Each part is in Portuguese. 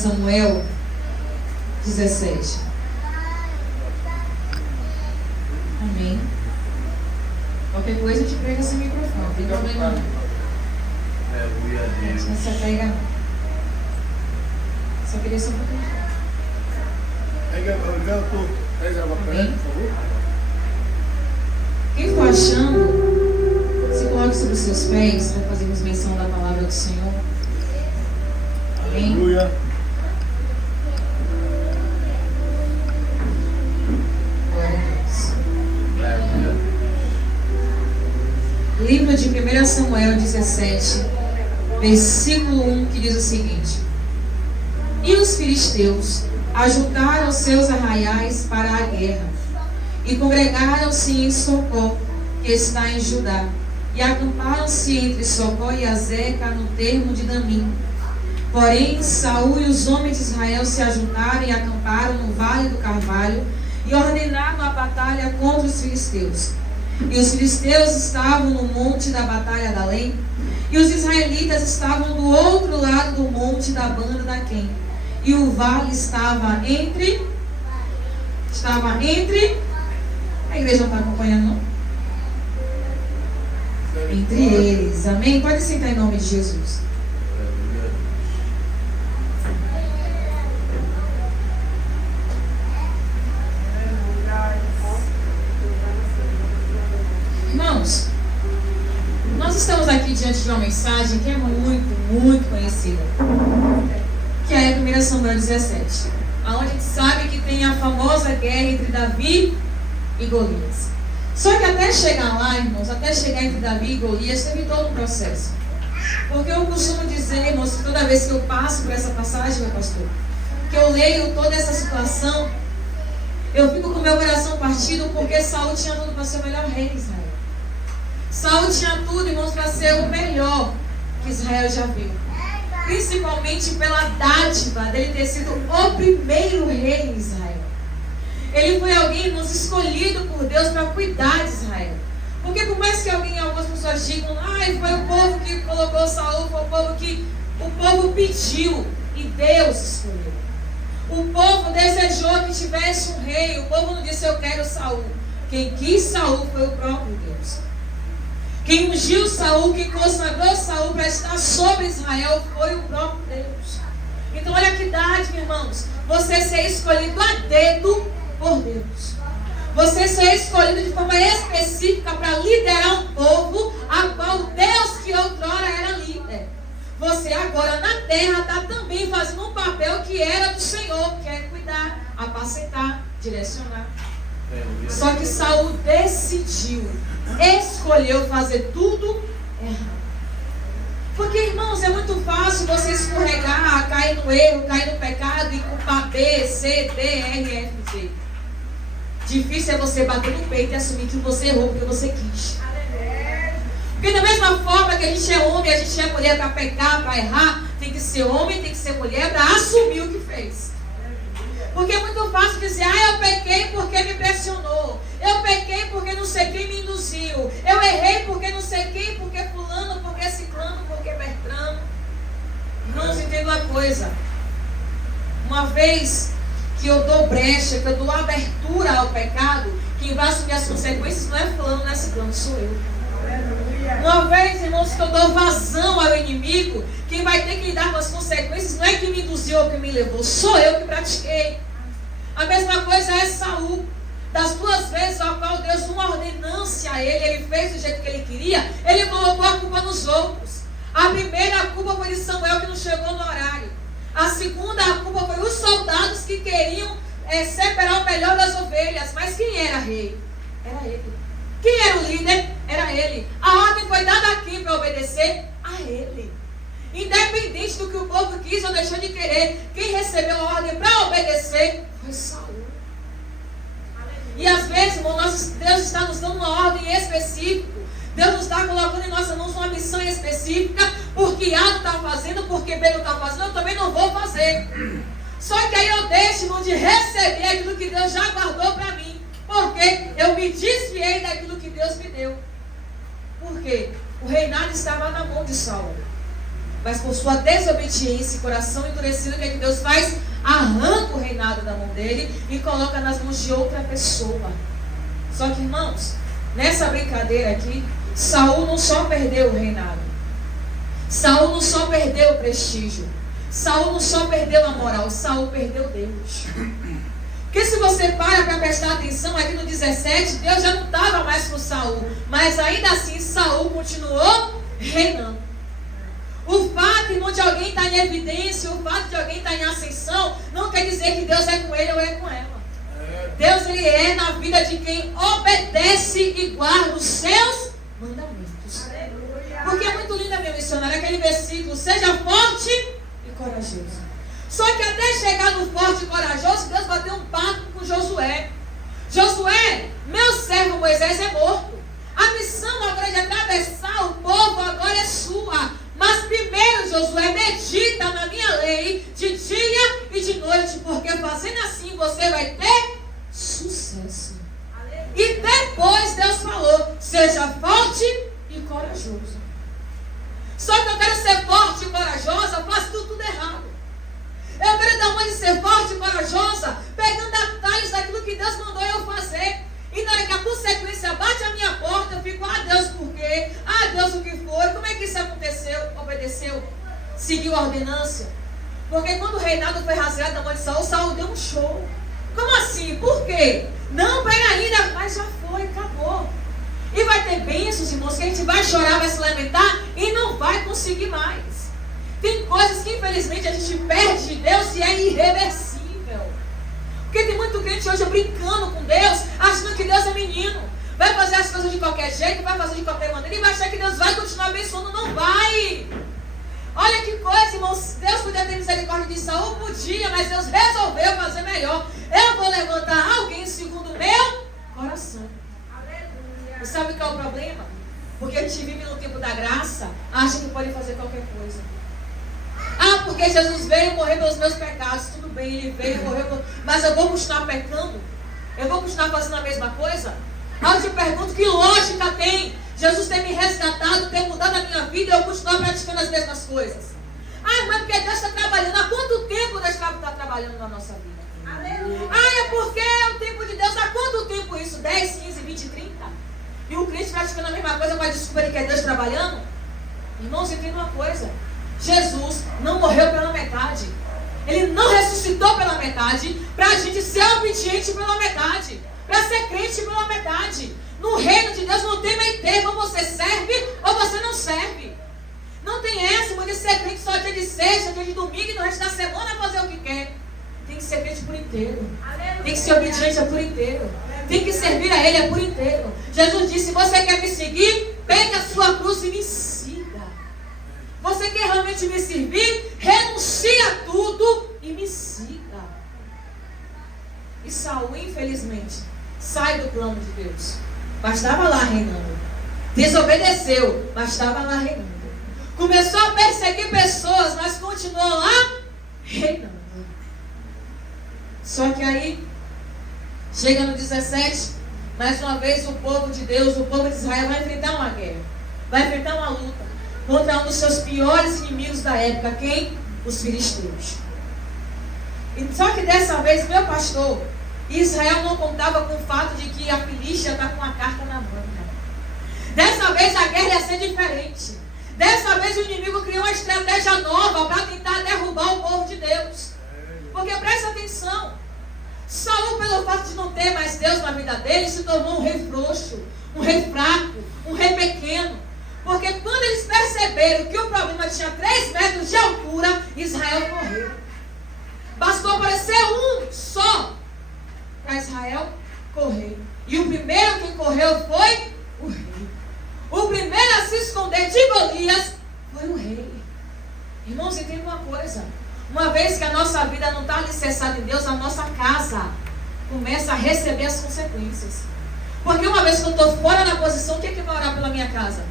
Samuel 17. Amém. Qualquer coisa a gente prega sem microfone, não tem problema não. Aleluia a Deus. Não se apega não. Só queria só um pouquinho. Amém. Quem for achando, se coloque sobre os seus pés para fazermos menção da palavra do Senhor. Amém. Aleluia. Glória a Deus. Aleluia. Livro de 1 Samuel 17, versículo 1, que diz o seguinte: E os filisteus ajuntaram seus arraiais para a guerra, e congregaram-se em Socó, que está em Judá, e acamparam-se entre Socó e Azeca, no termo de Damim. Porém, Saul e os homens de Israel se ajuntaram e acamparam no vale do Carvalho, e ordenaram a batalha contra os filisteus. E os filisteus estavam no monte da batalha da Além, e os israelitas estavam do outro lado do monte da banda da Quem. E o vale estava entre. A igreja não está acompanhando, não? Entre eles. Amém? Pode sentar em nome de Jesus. Irmãos, nós estamos aqui diante de uma mensagem que é muito conhecida, que é 1 Samuel 17, onde a gente sabe que tem a famosa guerra entre Davi e Golias. Só que até chegar lá, irmãos, até chegar entre Davi e Golias, teve todo um processo. Porque eu costumo dizer, irmãos, que toda vez que eu passo por essa passagem, meu pastor, que eu leio toda essa situação, eu fico com meu coração partido, porque Saul tinha tudo para ser o melhor rei de Israel. Saul tinha tudo, irmãos, para ser o melhor que Israel já viu. Principalmente pela dádiva dele ter sido o primeiro rei em Israel. Ele foi alguém, irmãos, escolhido por Deus para cuidar de Israel. Porque por mais que algumas pessoas digam, foi o povo que colocou Saul, foi o povo que o povo pediu e Deus escolheu. O povo desejou que tivesse um rei. O povo não disse, eu quero Saul. Quem quis Saul foi o próprio Deus. Quem ungiu Saul, quem consagrou Saul para estar sobre Israel foi o próprio Deus. Então olha que dádiva, irmãos. Você ser escolhido a dedo por Deus. Você ser escolhido de forma específica para liderar um povo a qual Deus que outrora era líder. Você agora na terra está também fazendo um papel que era do Senhor, que é cuidar, apacentar, direcionar. Só que Saul escolheu fazer tudo errado. Porque, irmãos, é muito fácil você escorregar, cair no erro, cair no pecado e culpar B, C, D, R, F, Z. Difícil é você bater no peito e assumir que você errou porque você quis. Porque da mesma forma que a gente é homem, a gente é mulher para pecar, para errar, tem que ser homem, tem que ser mulher para assumir o que fez. Porque é muito fácil dizer, eu pequei porque me pressionou. Eu pequei porque não sei quem me induziu. Eu errei porque não sei quem, porque fulano, porque ciclano, porque Bertrano. Irmãos, entenda uma coisa. Uma vez que eu dou brecha, que eu dou abertura ao pecado, quem vai assumir as consequências não é fulano, não é ciclano, sou eu. Uma vez, irmãos, que eu dou vazão ao inimigo, quem vai ter que lidar com as consequências não é quem me induziu ou quem me levou, sou eu que pratiquei. A mesma coisa é Saul. Das duas vezes ao qual Deus, numa ordenância a ele fez do jeito que ele queria, ele colocou a culpa nos outros. A primeira, a culpa foi de Samuel que não chegou no horário. A segunda, a culpa foi os soldados que queriam separar o melhor das ovelhas. Mas quem era rei? Era ele. Quem era o líder? Era ele. A ordem foi dada a quem para obedecer? A ele. Independente do que o povo quis ou deixou de querer, quem recebeu a ordem para obedecer foi Saul. E às vezes, irmão, Deus está nos dando uma ordem específica. Deus nos está colocando em nossas mãos uma missão específica. Porque A não está fazendo, porque B não está fazendo, eu também não vou fazer. Só que aí eu deixo, irmão, de receber aquilo que Deus já guardou para mim. Porque eu me desviei daquilo que Deus me deu. Por quê? O reinado estava na mão de Saul. Mas por sua desobediência e coração endurecido, o que é que Deus faz? Arranca o reinado da mão dele e coloca nas mãos de outra pessoa. Só que, irmãos, nessa brincadeira aqui, Saul não só perdeu o reinado, Saul não só perdeu o prestígio, Saul não só perdeu a moral, Saul perdeu Deus. Porque se você para prestar atenção, aqui no 17, Deus já não estava mais com Saul, mas ainda assim Saul continuou reinando. O fato, irmão, de alguém estar em evidência, o fato de alguém estar em ascensão, não quer dizer que Deus é com ele ou é com ela. Deus, ele é na vida de quem obedece e guarda os seus mandamentos. Porque é muito lindo, meu missionário, aquele versículo: seja forte e corajoso. Só que até chegar no forte e corajoso, Deus bateu um pacto com Josué. Josué, meu servo Moisés é morto. A missão agora de atravessar o povo agora é sua. Mas primeiro, Josué, medita na minha lei de dia e de noite, porque fazendo assim você vai ter sucesso. E depois Deus falou: seja forte e corajoso. Só que eu quero ser forte e corajosa, eu faço tudo errado. Eu quero dar uma de ser forte e corajosa, pegando atalhos daquilo que Deus mandou eu fazer. E na hora que a consequência bate a minha porta, eu fico: ah, Deus, por quê? Ah, Deus, o que foi? Como é que isso aconteceu? Obedeceu? Seguiu a ordenança? Porque quando o reinado foi rasgado da mão de Saul, Saul deu um show. Como assim? Por quê? Não, pega ainda, mas já foi, acabou. E vai ter bênçãos, irmãos, que a gente vai chorar, vai se lamentar e não vai conseguir mais. Tem coisas que infelizmente a gente perde de Deus e é irreversível. Porque tem muito crente hoje brincando com Deus, achando que Deus é menino. Vai fazer as coisas de qualquer jeito, vai fazer de qualquer maneira e vai achar que Deus vai continuar abençoando. Não vai. Olha que coisa, irmãos. Deus podia ter misericórdia de Saul, podia, mas Deus resolveu fazer melhor. Eu vou levantar alguém segundo o meu coração. E sabe qual é o problema? Porque a gente vive no tempo da graça, acha que pode fazer qualquer coisa. Ah, porque Jesus veio morrer pelos meus pecados. Tudo bem, ele veio morrer, mas eu vou continuar pecando? Eu vou continuar fazendo a mesma coisa? Aí eu te pergunto, que lógica tem Jesus ter me resgatado, ter mudado a minha vida e eu continuar praticando as mesmas coisas? Ah, mas porque Deus está trabalhando. Há quanto tempo Deus está trabalhando na nossa vida? Ah, é porque é o tempo de Deus. Há quanto tempo isso? 10, 15, 20, 30? E o crente praticando a mesma coisa com a desculpa de que é Deus trabalhando? Irmãos, entenda uma coisa: Jesus não morreu pela metade. Ele não ressuscitou pela metade para a gente ser obediente pela metade, para ser crente pela metade. No reino de Deus não tem meio termo: ou você serve ou você não serve. Não tem essa de ser crente só dia de sexta, dia de domingo e no resto da semana fazer o que quer. Tem que ser crente por inteiro. Tem que ser obediente por inteiro. Tem que servir a Ele por inteiro. Jesus disse: você quer me seguir? Pegue a sua cruz e me siga. Você quer realmente me servir? Renuncie a tudo e me siga. E Saul, infelizmente, sai do plano de Deus. Mas estava lá reinando. Desobedeceu, mas estava lá reinando. Começou a perseguir pessoas, mas continuou lá reinando. Só que aí, chega no 17, mais uma vez o povo de Deus, o povo de Israel vai enfrentar uma guerra. Vai enfrentar uma luta contra um dos seus piores inimigos da época. Quem? Os filisteus. E só que dessa vez, meu pastor, Israel não contava com o fato de que a Filístia está com a carta na manga. Dessa vez a guerra ia ser diferente. Dessa vez o inimigo criou uma estratégia nova para tentar derrubar o povo de Deus. Porque presta atenção, Saul, pelo fato de não ter mais Deus na vida dele, se tornou um rei frouxo, um rei fraco, um rei pequeno. Porque quando eles perceberam que o problema tinha 3 metros de altura, Israel correu. Bastou aparecer um só para Israel correr. E o primeiro que correu foi o rei. O primeiro a se esconder de Golias foi o rei. Irmãos, entenda uma coisa: uma vez que a nossa vida não está alicerçada em Deus, a nossa casa começa a receber as consequências. Porque uma vez que eu estou fora da posição, quem é que vai orar pela minha casa?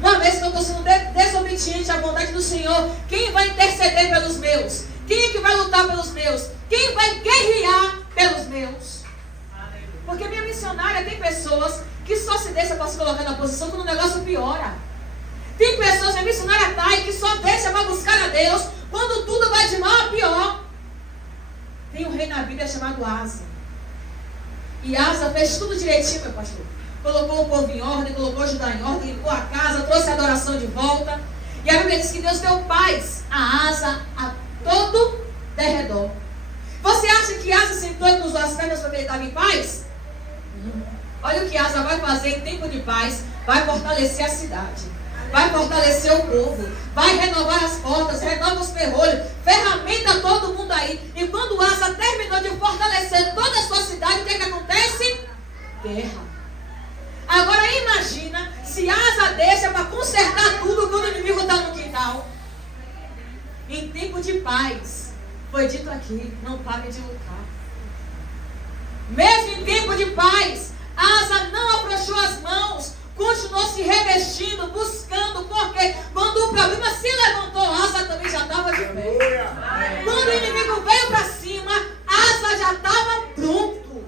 Uma vez que eu estou sendo desobediente à vontade do Senhor, quem vai interceder pelos meus? Quem é que vai lutar pelos meus? Quem vai guerrear pelos meus? Porque minha missionária, tem pessoas que só se deixa para se colocar na posição quando o negócio piora. Tem pessoas na missionária Thay que só deixa para buscar a Deus quando tudo vai de mal a pior. Tem um rei na Bíblia chamado Asa. E Asa fez tudo direitinho, meu pastor. Colocou o povo em ordem, colocou Judá em ordem, limpou a casa, trouxe a adoração de volta. E a Bíblia diz que Deus deu paz a Asa a todo derredor. Você acha que Asa sentou e cruzou as pernas porque ele estava em paz? Olha o que Asa vai fazer em tempo de paz. Vai fortalecer a cidade, vai fortalecer o povo, vai renovar as portas, renova os ferrolhos, ferramenta todo mundo aí. E quando Asa terminou de fortalecer toda a sua cidade, o que acontece? Guerra. Agora imagina se Asa deixa para consertar tudo quando o inimigo está no quintal. Em tempo de paz, foi dito aqui, não pare de lutar. Mesmo em tempo de paz, Asa não afrouxou as mãos, continuou se revestindo, buscando, porque quando o problema se levantou, Asa também já estava de pé. Quando o inimigo veio para cima, Asa já estava pronto.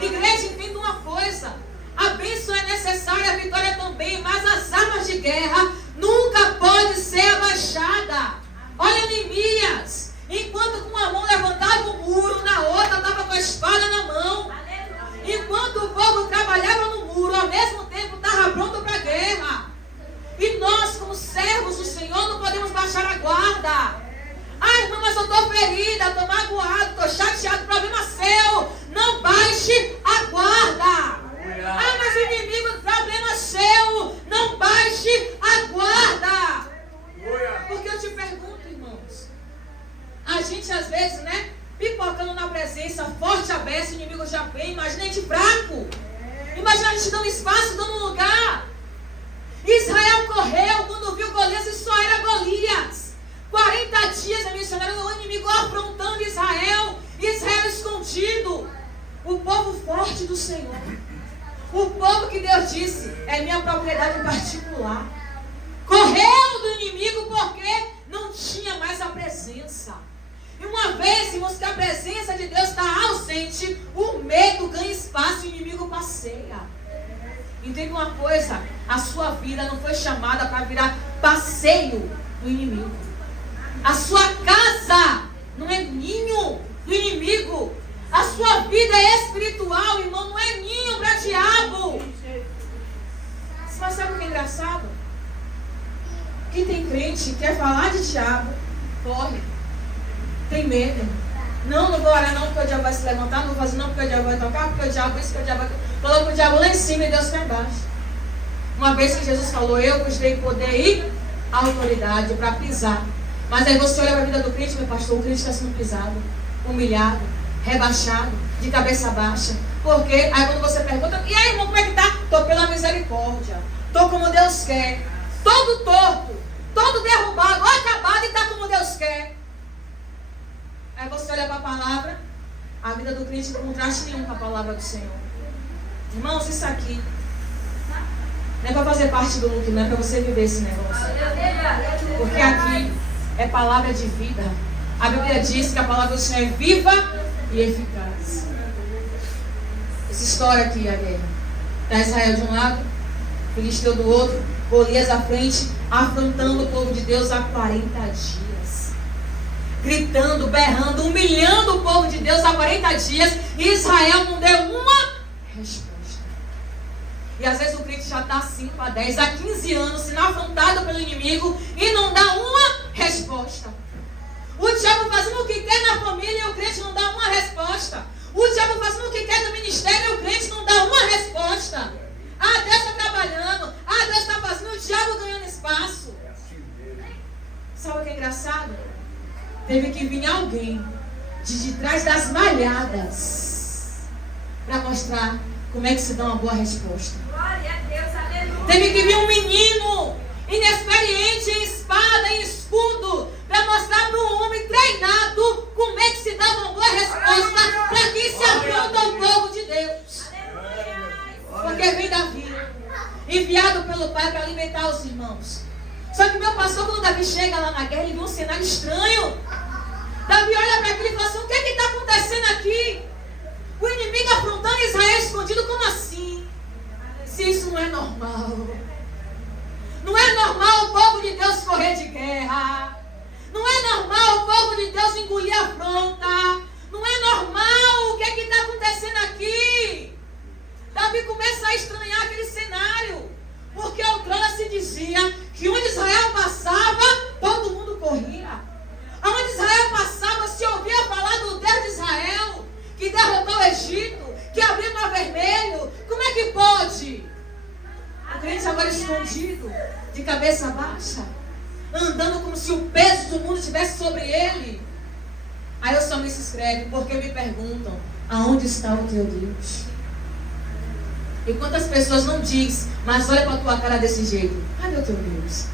Igreja, entenda uma coisa: a bênção é necessária, a vitória também, mas as armas de guerra nunca podem ser abaixadas. Olha Neemias, enquanto com uma mão levantava o muro, na outra estava com a espada na mão. Enquanto o povo trabalhava no muro, ao mesmo tempo estava pronto para a guerra. E nós, como servos do Senhor, não podemos baixar a guarda. Ah, irmã, mas eu estou ferida, estou magoado, estou chateado, problema seu. Não baixe a guarda. Ah, mas o inimigo, problema seu. Não baixe a guarda. Porque eu te pergunto, irmãos, a gente às vezes, né, pipocando na presença, forte aberto, o inimigo já vem. Imagina a gente fraco. Imagina a gente dando espaço, dando lugar. Israel correu quando viu Golias e só era Golias. 40 dias a missionária, o inimigo afrontando Israel. Israel escondido. O povo forte do Senhor. O povo que Deus disse, é minha propriedade particular. Correu do inimigo porque não tinha mais a presença. E uma vez, irmãos, que a presença de Deus está ausente, o medo ganha espaço e o inimigo passeia. Entenda uma coisa: a sua vida não foi chamada para virar passeio do inimigo. A sua casa não é ninho do inimigo. A sua vida é espiritual, irmão, não é ninho para diabo. Mas sabe o que é engraçado? Quem tem crente, quer falar de diabo, corre. Tem medo. Não vou orar não, porque o diabo vai se levantar. Não vou fazer não, porque o diabo vai tocar. Porque o diabo isso, porque o diabo vai... Coloca o diabo lá em cima e Deus cá embaixo. Uma vez que Jesus falou: eu vos dei poder e autoridade para pisar. Mas aí você olha para a vida do crente, meu pastor, o crente está sendo pisado, humilhado, rebaixado, de cabeça baixa. Por quê? Aí quando você pergunta: e aí, irmão, como é que está? Estou pela misericórdia. Estou como Deus quer. Todo torto, todo derrubado, acabado, e está como Deus quer. Aí você olha para a palavra, a vida do crente não contraste nenhum com a palavra do Senhor. Irmãos, isso aqui não é para fazer parte do luto, não é para você viver esse negócio. Porque aqui é palavra de vida. A Bíblia diz que a palavra do Senhor é viva e eficaz. Essa história aqui, a guerra. Está Israel de um lado, Filisteu do outro, Golias à frente, afrontando o povo de Deus há 40 dias. Gritando, berrando, humilhando o povo de Deus há 40 dias. E Israel não deu uma resposta. E às vezes o crente já está há 5 a 10, há 15 anos sendo afrontado pelo inimigo e não dá uma resposta. O diabo fazendo o que quer na família e o crente não dá uma resposta. O diabo fazendo o que quer no ministério e o crente não dá uma resposta. Ah, Deus está trabalhando. Ah, Deus está fazendo, o diabo ganhando espaço. Sabe o que é engraçado? Teve que vir alguém de trás das malhadas para mostrar como é que se dá uma boa resposta. Glória a Deus, aleluia. Teve que vir um menino inexperiente em espada, em escudo, para mostrar para um homem treinado como é que se dá uma boa resposta para quem se afronta ao povo de Deus. Porque vem Davi, enviado pelo Pai para alimentar os irmãos. Só que meu pastor, quando Davi chega lá na guerra, ele viu um cenário estranho. Davi olha para aquilo e fala assim: o que está acontecendo aqui? O inimigo afrontando Israel escondido, como assim? Se isso não é normal. Não é normal normal o povo de Deus correr de guerra. Não é normal o povo de Deus engolir a afronta. Não é normal o que está acontecendo aqui. Davi começa a estranhar aquele cenário. Porque outrora se dizia que onde Israel passava, todo mundo corria. Onde Israel passava, se ouvia falar do Deus de Israel, que derrotou o Egito, que abriu o Mar Vermelho. Como é que pode? O crente agora escondido, de cabeça baixa, andando como se o peso do mundo estivesse sobre ele. Aí o salmista escreve, porque me perguntam, aonde está o teu Deus? E quantas pessoas não diz, mas olha para a tua cara desse jeito, cadê o teu Deus?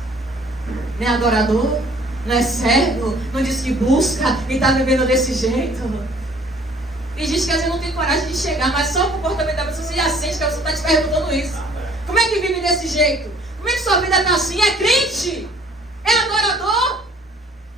Não é adorador? Não é servo? Não diz que busca e está vivendo desse jeito? E diz que às vezes não tem coragem de chegar, mas só o comportamento da pessoa, você já sente que a pessoa está te perguntando isso. Como é que vive desse jeito? Como é que sua vida está assim? É crente? É adorador?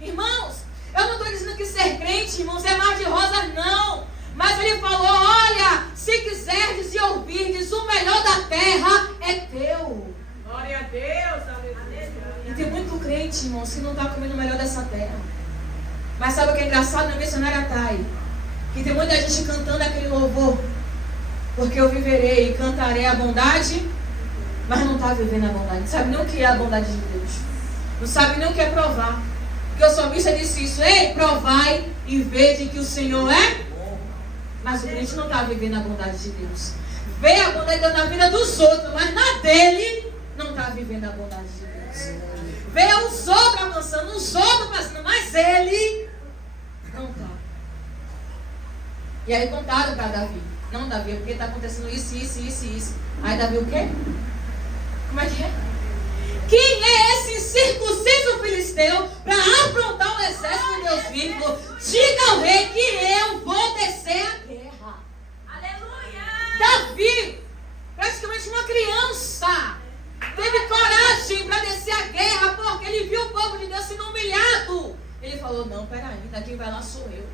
Irmãos, eu não estou dizendo que ser crente, irmãos, é mar de rosas, não. Mas ele falou, olha, se quiserdes e ouvirdes, o melhor da terra é teu. Glória a Deus, aleluia. E tem muito crente, irmãos, que não está comendo o melhor dessa terra. Mas sabe o que é engraçado? Na missionária Thay, que tem muita gente cantando aquele louvor. Porque eu viverei e cantarei a bondade, mas não está vivendo a bondade. Não sabe nem o que é a bondade de Deus. Não sabe nem o que é provar. Porque o salmista disse isso. Ei, provai e vede que o Senhor é. Mas o crente não está vivendo a bondade de Deus. Vê a bondade de Deus na vida dos outros, mas na dele não está vivendo a bondade de Deus. Vê os outros avançando, os outros passando, mas ele não está. E aí contaram para Davi. Não, Davi, porque está acontecendo isso. Aí Davi o quê? Como é que é? Quem é esse circunciso filisteu para afrontar o exército de Deus vivo? Diga ao rei que eu vou descer a guerra. Aleluia! Davi, praticamente uma criança, teve coragem para descer a guerra porque ele viu o povo de Deus sendo humilhado. Ele falou, não, peraí, quem vai lá sou eu.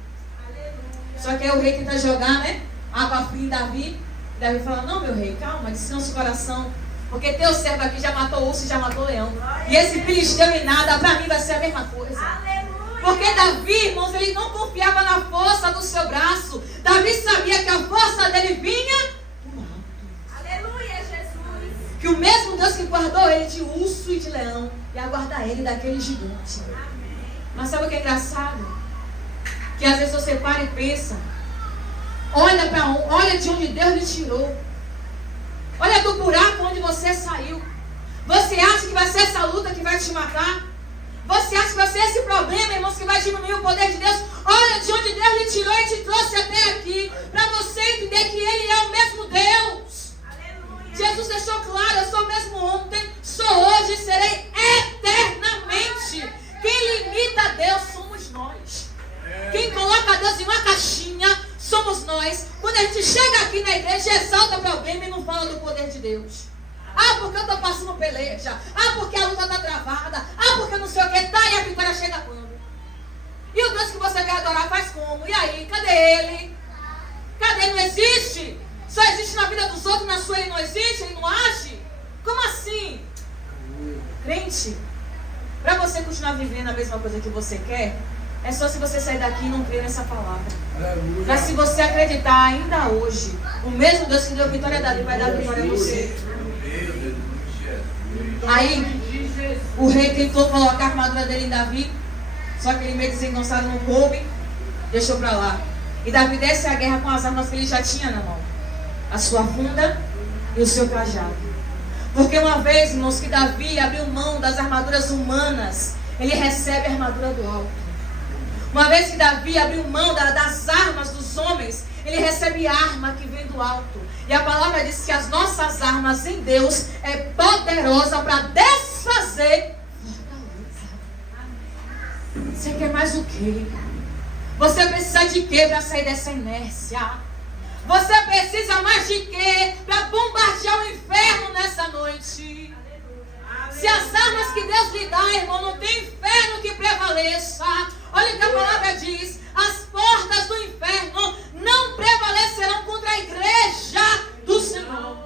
Aleluia! Só que aí o rei tenta jogar, né? Água fria em Davi. Davi fala, não, meu rei, calma, descansa o coração. Porque teu servo aqui já matou urso e já matou leão. E esse filisteu e nada, para mim vai ser a mesma coisa. Aleluia! Porque Davi, irmãos, ele não confiava na força do seu braço. Davi sabia que a força dele vinha do alto. Aleluia, Jesus! Que o mesmo Deus que guardou ele de urso e de leão ia guardar ele daquele gigante. Amém. Mas sabe o que é engraçado? Que às vezes você para e pensa, olha de onde Deus lhe tirou. Olha do buraco onde você saiu. Você acha que vai ser essa luta que vai te matar? Você acha que vai ser esse problema, irmãos, que vai diminuir o poder de Deus? Olha de onde Deus lhe tirou e te trouxe até aqui. Para você entender que Ele é o mesmo Deus. Aleluia! Jesus deixou claro, eu sou o mesmo ontem, sou hoje e serei eternamente. Quem limita Deus somos nós. Quem coloca Deus em uma caixinha somos nós. Quando a gente chega aqui na igreja, exalta o problema e não fala do poder de Deus. Ah, porque eu estou passando peleja. Ah, porque a luta está travada. Ah, porque não sei o que. Tá, e a vitória chega quando? E o Deus que você quer adorar faz como? E aí, cadê ele? Cadê? Não existe? Só existe na vida dos outros, na sua ele não existe? Ele não age? Como assim? Crente, para você continuar vivendo a mesma coisa que você quer, é só se você sair daqui e não crer nessa palavra. Mas se você acreditar ainda hoje, o mesmo Deus que deu vitória a Davi vai dar vitória a você. Aí, o rei tentou colocar a armadura dele em Davi, só que ele meio desengonçado não coube, deixou para lá. E Davi desce a guerra com as armas que ele já tinha na mão. A sua funda e o seu cajado. Porque uma vez, irmãos, que Davi abriu mão das armaduras humanas, ele recebe a armadura do alto. Uma vez que Davi abriu mão das armas dos homens, ele recebe arma que vem do alto. E a palavra diz que as nossas armas em Deus é poderosa para desfazer fortaleza. Você quer mais o quê? Você precisa de quê para sair dessa inércia? Você precisa mais de quê para bombardear o inferno nessa noite? Se as armas que Deus lhe dá, irmão, não tem inferno que prevaleça. Olha o que a palavra diz. As portas do inferno não prevalecerão contra a igreja do Senhor.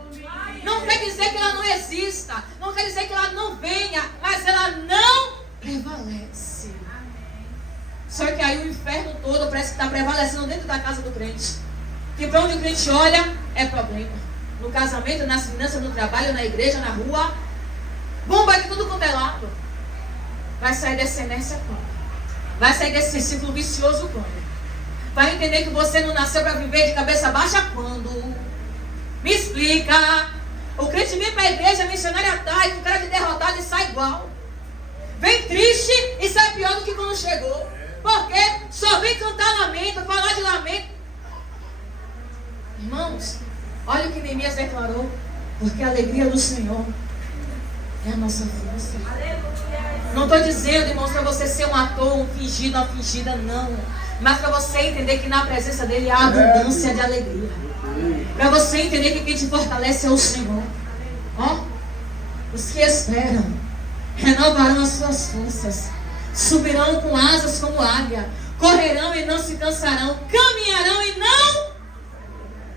Não quer dizer que ela não exista. Não quer dizer que ela não venha. Mas ela está prevalecendo dentro da casa do crente. Que para onde o crente olha, é problema. No casamento, nas finanças, no trabalho, na igreja, na rua. Bomba de tudo quanto é lado. Vai sair dessa inércia quando? Vai sair desse ciclo vicioso quando? Vai entender que você não nasceu para viver de cabeça baixa quando? Me explica. O crente vem para a igreja, missionária tá, com cara de derrotado e sai igual. Vem triste e sai pior do que quando chegou. Porque só vem cantar lamento, falar de lamento. Irmãos, olha o que Neemias declarou. Porque a alegria do Senhor é a nossa força. Não estou dizendo, irmãos, para você ser um ator, um fingido, uma fingida, não. Mas para você entender que na presença dele há abundância de alegria. Para você entender que quem te fortalece é o Senhor. Ó, os que esperam renovarão as suas forças, subirão com asas como águia, correrão e não se cansarão, caminharão e não.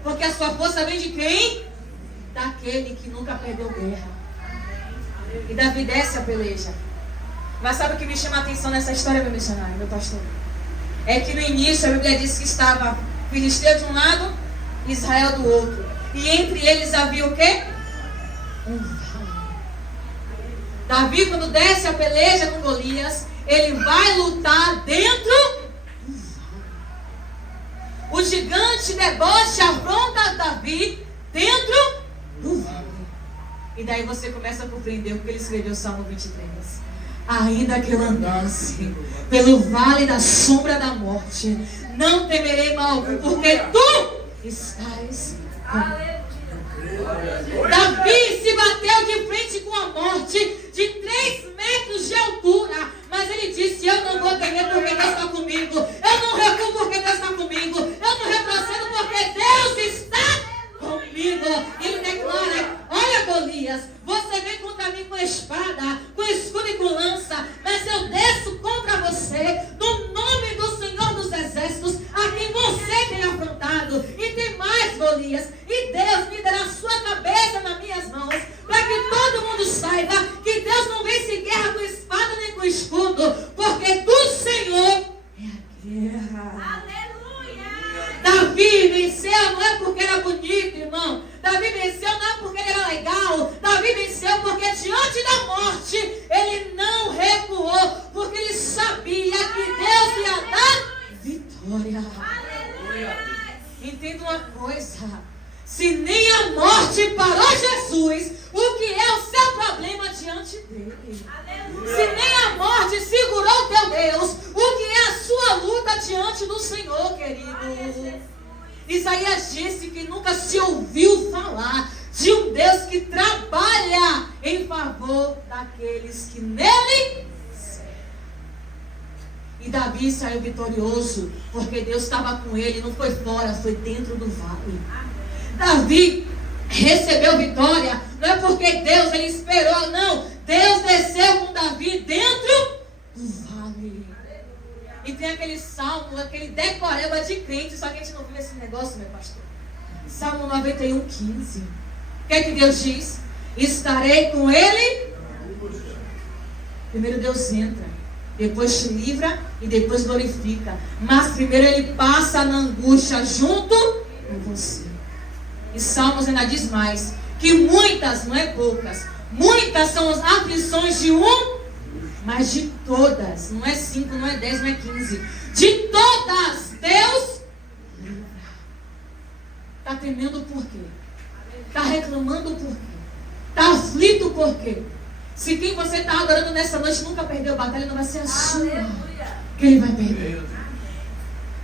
Porque a sua força vem de quem? Daquele que nunca perdeu guerra. E Davi desce a peleja. Mas sabe o que me chama a atenção nessa história, meu missionário, meu pastor? É que no início a Bíblia diz que estava Filisteu de um lado, Israel do outro. E entre eles havia o quê? Um vale. Davi, quando desce a peleja com Golias, ele vai lutar dentro do vale. O gigante deboche, afronta Davi dentro do vale. E daí você começa a compreender o que ele escreveu no Salmo 23. Ainda que eu andasse pelo vale da sombra da morte, não temerei mal algum, porque tu estás comigo. Davi se bateu de frente com a morte de 3 metros de altura, mas ele disse: eu não vou temer porque Deus está comigo, eu não recuo porque Deus está comigo, eu não retrocedo porque Deus está comigo. Ele declara: olha, Golias, você vem contra mim com espada, com escudo e com lança, mas eu desço contra você no nome do Senhor dos Exércitos, a quem você tem afrontado. E tem mais, Golias, e Deus me dará sua cabeça nas minhas mãos, para que todo mundo saiba que Deus não vence guerra com espada nem com escudo, porque do Senhor é a guerra. Davi venceu não é porque era bonito, irmão. Davi venceu não é porque ele era legal. Davi venceu porque diante da morte ele não recuou, porque ele sabia que Deus ia dar vitória. Entenda uma coisa: se nem a morte parou Jesus, o que é o seu problema diante dele? Se nem a morte segurou teu Deus, o que é a sua luta diante do Senhor, querido? Isaías disse que nunca se ouviu falar de um Deus que trabalha em favor daqueles que nele servem. E Davi saiu vitorioso, porque Deus estava com ele, não foi fora, foi dentro do vale. Davi recebeu vitória, não é porque Deus ele esperou, não. Deus desceu com Davi dentro do vale. E tem aquele salmo, aquele decoreba de crente, só que a gente não viu esse negócio, meu pastor. Salmo 91, 15. O que é que Deus diz? Estarei com ele. Primeiro Deus entra, depois te livra e depois glorifica. Mas primeiro ele passa na angústia junto com você. E Salmos ainda diz mais, que muitas, não é poucas, muitas são as aflições de um, mas de todas, não é 5, não é 10, não é 15, de todas, Deus livra. Está temendo por quê? Está reclamando por quê? Está aflito por quê? Se quem você está adorando nessa noite nunca perdeu a batalha, não vai ser a sua que ele vai perder.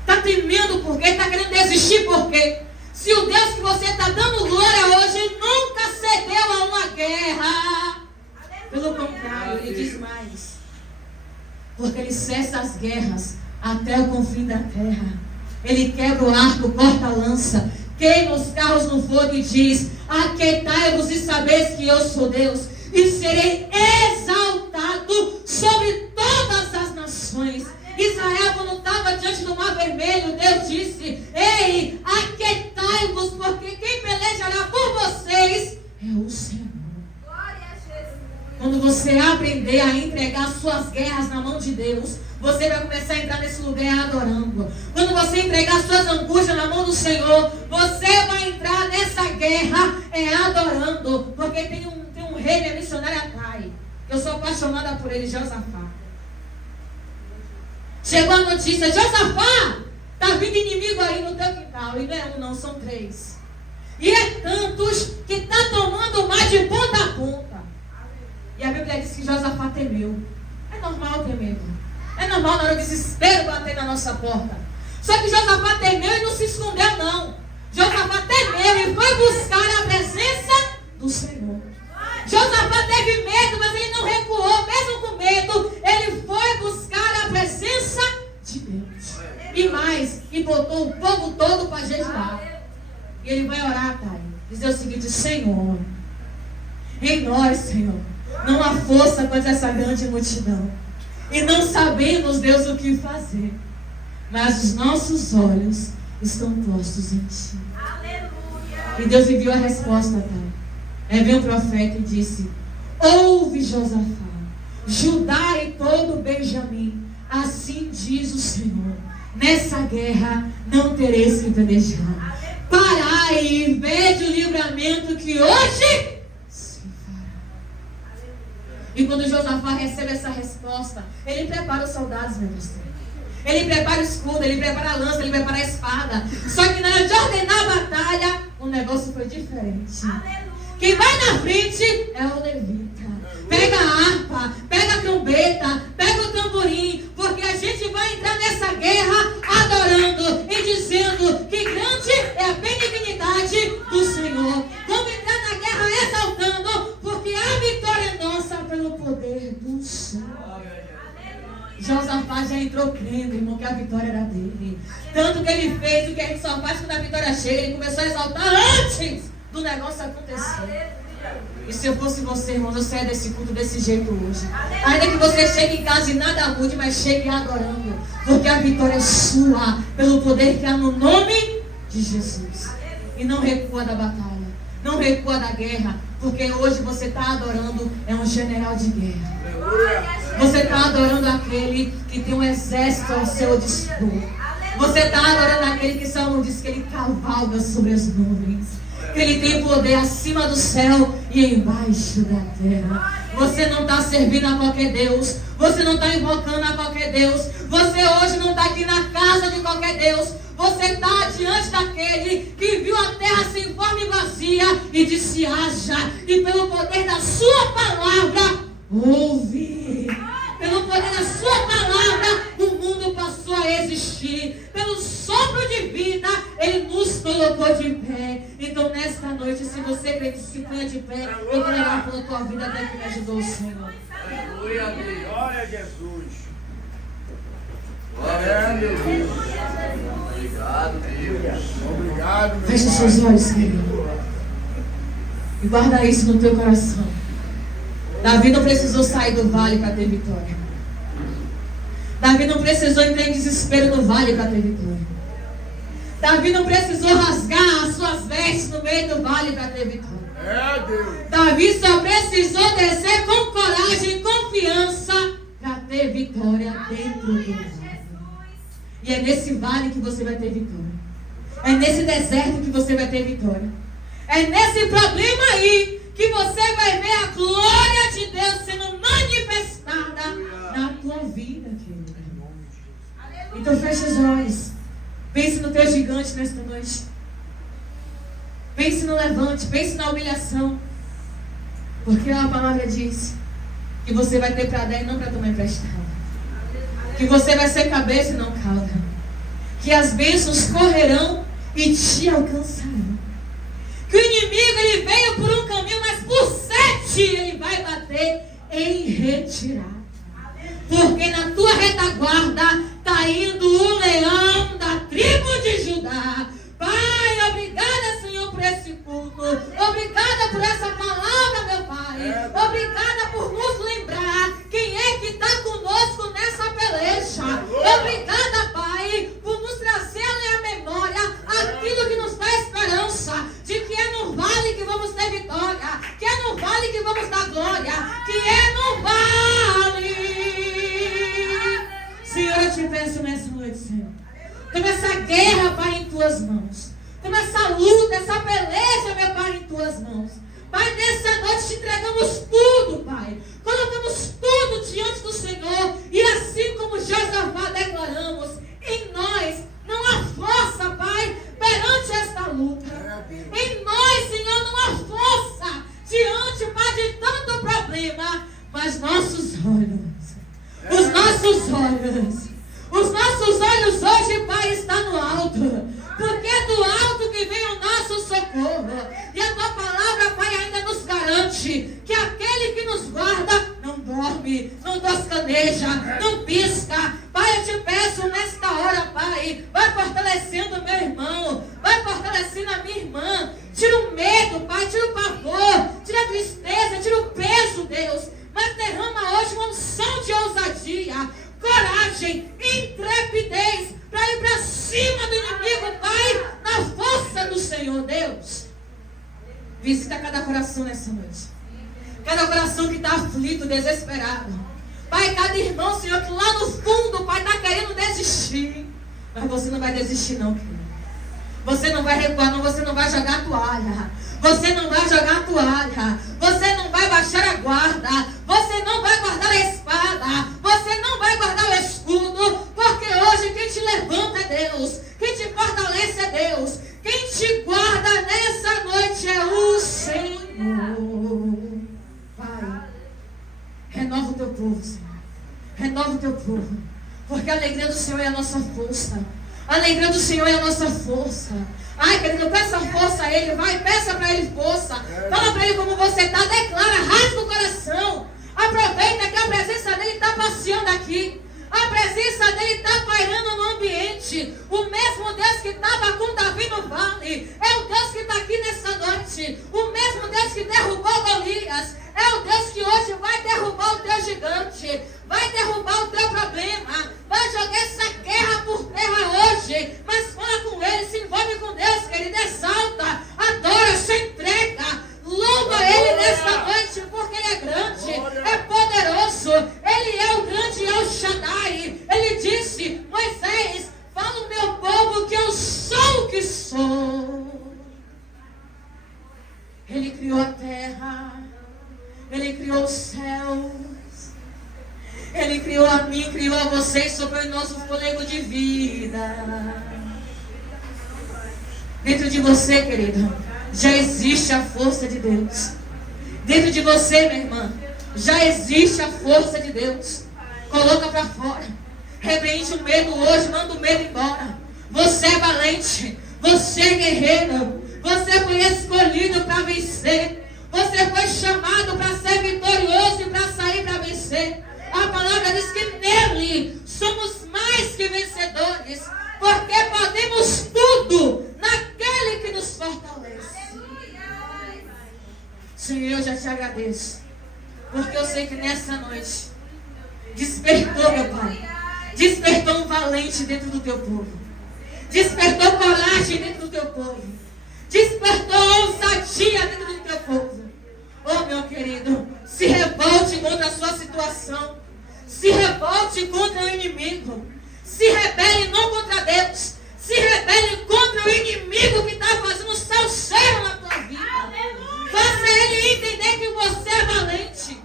Está temendo por quê? Está querendo desistir por quê? Se o Deus que você está dando glória hoje nunca cedeu a uma guerra. Pelo contrário, ele diz mais. Porque ele cessa as guerras até o confim da terra. Ele quebra o arco, corta a lança, queima os carros no fogo e diz: aquietai-vos e sabeis que eu sou Deus, e serei exaltado sobre todas as nações. Israel, quando estava diante do mar vermelho, Deus disse: ei, aquietai-vos, porque quem pelejará por vocês é o Senhor. Quando você aprender a entregar suas guerras na mão de Deus, você vai começar a entrar nesse lugar adorando. Quando você entregar suas angústias na mão do Senhor, você vai entrar nessa guerra adorando. Porque tem um rei, minha missionária Kai. Eu sou apaixonada por ele, Josafá. Chegou a notícia: Josafá, está vindo inimigo aí no teu quintal. E não é um, não, são 3. E é tantos que está tomando o mar de ponta a ponta. E a Bíblia diz que Josafá temeu. É normal ter medo. É normal na hora do desespero bater na nossa porta. Só que Josafá temeu e não se escondeu, não. Josafá temeu e foi buscar a presença do Senhor. Josafá teve medo, mas ele não recuou. Mesmo com medo, ele foi buscar a presença de Deus. E mais, e botou o povo todo para jejuar. E ele vai orar, Thay. Dizer o seguinte: Senhor, em nós, Senhor, não há força contra essa grande multidão. E não sabemos, Deus, o que fazer. Mas os nossos olhos estão postos em Ti. Aleluia. E Deus enviou a resposta, Thay. Aí veio o profeta e disse: ouve, Josafá, Judá e todo Benjamim, assim diz o Senhor: nessa guerra não tereis que pelejar. Parai e vede o livramento que hoje se fará. E quando Josafá recebe essa resposta, ele prepara os soldados, meu pastor. Ele prepara o escudo, ele prepara a lança, ele prepara a espada. Só que na hora de ordenar a batalha, o negócio foi diferente. Quem vai na frente é o levita. Pega a harpa, pega a trombeta, pega o tamborim, porque a gente vai entrar nessa guerra adorando e dizendo que grande é a benignidade do Senhor. Vamos entrar na guerra exaltando, porque a vitória é nossa pelo poder do Senhor. Josafá já entrou crendo, irmão, que a vitória era dele. Tanto que ele fez o que a gente só faz quando a vitória chega. Ele começou a exaltar antes do negócio acontecer. E se eu fosse você, irmão, eu saia desse culto desse jeito hoje. Ainda que você chegue em casa e nada mude, mas chegue adorando. Porque a vitória é sua, pelo poder que há no nome de Jesus. E não recua da batalha, não recua da guerra, porque hoje você está adorando um general de guerra. Você está adorando aquele que tem um exército ao seu dispor. Você está adorando aquele que Salmo diz que ele cavalga sobre as nuvens, que ele tem poder acima do céu e embaixo da terra. Você não está servindo a qualquer Deus. Você não está invocando a qualquer Deus. Você hoje não está aqui na casa de qualquer Deus. Você está diante daquele que viu a terra sem forma e vazia e disse: haja. E pelo poder da sua palavra, ouve. Pelo poder da sua palavra, o mundo passou a existir. Pelo sopro de vida, ele nos colocou de pé. Então nesta noite, se você crê, se ponha de pé. Eu quero orar pela tua vida até que me ajudou o Senhor. Aleluia, Deus. Glória a Jesus. Glória a Deus. Obrigado, Deus. Obrigado, meu Feche seus olhos, querido. E guarda isso no teu coração. Davi não precisou sair do vale para ter vitória. Davi não precisou entrar em desespero no vale para ter vitória. Davi não precisou rasgar as suas vestes no meio do vale para ter vitória. É, Deus. Davi só precisou descer com coragem e confiança para ter vitória dentro do vale. E é nesse vale que você vai ter vitória. É nesse deserto que você vai ter vitória. É nesse problema aí que você vai ver a glória de Deus sendo manifestada na tua vida, querido. Então feche os olhos. Pense no teu gigante nesta noite. Pense no levante, pense na humilhação. Porque a palavra diz que você vai ter para dar e não para tomar emprestado. Que você vai ser cabeça e não cauda. Que as bênçãos correrão e te alcançarão. Que o inimigo ele veio por um caminho, mas por 7 ele vai bater em retirada. Porque na tua retaguarda está indo o leão da tribo de Judá. Pai, obrigada, Senhor, por esse culto. Obrigada por essa palavra, meu Pai. Obrigada por nos lembrar quem é que está conosco nessa peleja. Obrigada, Pai, por nos trazer à memória aquilo que nos dá esperança. De que é no vale que vamos ter vitória. Que é no vale que vamos dar glória. Que é no vale. tuas mãos. Toma essa luta, essa peleja, meu Pai, em tuas mãos. Pai, nessa noite te entregamos tudo, Pai. Colocamos tudo diante do Senhor. E assim como Josafá declaramos, em nós não há força, Pai, perante esta luta. Em nós, Senhor, não há força diante, Pai, de tanto problema. Mas nossos olhos hoje, Pai, estão no alto. Porque é do alto que vem o nosso socorro. E a tua palavra, Pai, ainda nos garante que aquele que nos guarda não dorme, não toscaneja, não pisca. Pai, eu te peço nesta hora, Pai, vai fortalecendo meu irmão, vai fortalecendo a minha irmã. Tira o medo, Pai, tira o pavor, tira a tristeza, tira o peso, Deus. Mas derrama hoje uma unção de ousadia, coragem, intrepidez, para ir para cima do inimigo, Pai, na força do Senhor, Deus. Visita cada coração nessa noite. Cada coração que está aflito, desesperado. Pai, cada irmão, Senhor, que lá no fundo, Pai, está querendo desistir. Mas você não vai desistir não, querido. Você não vai recuar, não, você não vai jogar a toalha. Você não vai jogar a toalha. Você não vai baixar a guarda. Você não vai guardar a espada. Você não vai guardar o escudo. Porque hoje quem te levanta é Deus. Quem te fortalece é Deus. Quem te guarda nessa noite é o Senhor. Pai, renova o teu povo, Senhor. Renova o teu povo. Porque a alegria do Senhor é a nossa força. A alegria do Senhor é a nossa força. Ai, querido, peça força a Ele. Vai, peça para Ele força. Fala para Ele como você está. Declara, rasga o coração. Aproveita que a presença dEle está passeando aqui. A presença dEle está pairando no ambiente. O mesmo Deus que estava com Davi no vale é o Deus que está aqui nessa noite. O mesmo Deus que derrubou Golias é o Deus que hoje vai derrubar o teu gigante. Vai derrubar o teu problema. Vai jogar essa guerra por terra hoje. Mas fala com Ele, se envolve com Deus, querido. Exalta, adora, se entrega. Louva Ele nesta noite, porque Ele é grande, é poderoso. Ele é o grande El Shaddai. Ele disse, Moisés, fala o meu povo que eu sou o que sou. Ele criou a terra. Ele criou os céus. Ele criou a mim, criou a vocês sobre o nosso fôlego de vida. Dentro de você, querido, já existe a força de Deus. Dentro de você, minha irmã, já existe a força de Deus. Coloca para fora. Repreende o medo hoje, manda o medo embora. Você é valente, você é guerreiro. Você foi escolhido para vencer. Você foi chamado para ser vitorioso e para sair para vencer. A palavra diz que nele somos mais que vencedores, porque podemos tudo naquele que nos fortalece. Senhor, eu já te agradeço, porque eu sei que nessa noite despertou, meu Pai, despertou um valente dentro do teu povo, despertou coragem dentro do teu povo, despertou ousadia dentro do teu povo. Oh, meu querido, se revolte contra a sua situação. Se revolte contra o inimigo. Se rebele não contra Deus. Se rebele contra o inimigo que está fazendo salseiro na tua vida. Faça ele entender que você é valente.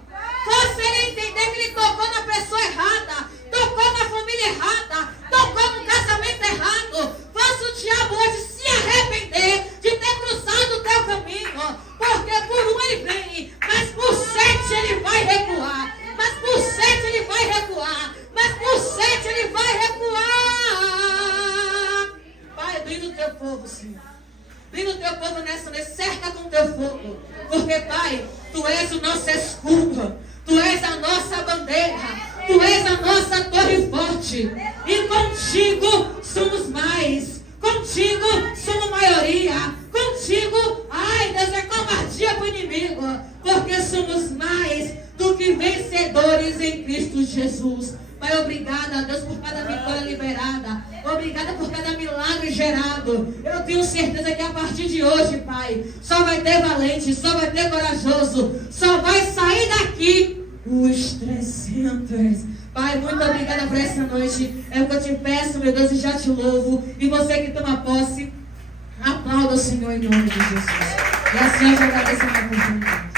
Faça ele entender que ele tocou na pessoa errada. Tocou na família errada. Tocou no casamento errado. Faça o diabo hoje se arrepender de ter cruzado o teu caminho. Porque por um ele vem, mas por 7 ele vai recuar. Mas por 7 ele vai recuar. Mas por 7 ele vai recuar. Pai, brinda o teu povo, Senhor. Brinda o teu povo nessa noite. Cerca com o teu fogo. Porque, Pai, Tu és o nosso escudo. Tu és a nossa bandeira. Tu és a nossa torre forte. E contigo somos mais. Contigo somos maioria. Contigo, ai, Deus, é covardia para o inimigo. Porque somos mais do que vencedores em Cristo Jesus. Pai, obrigada, Deus, por cada vitória liberada. Obrigada por cada milagre gerado. Eu tenho certeza que a partir de hoje, Pai, só vai ter valente, só vai ter corajoso. Só vai sair daqui os 300. Pai, muito obrigada por essa noite. É o que eu te peço, meu Deus, e já te louvo. E você que toma posse, aplauda o Senhor em nome de Jesus. E assim eu te agradeço a minha oportunidade.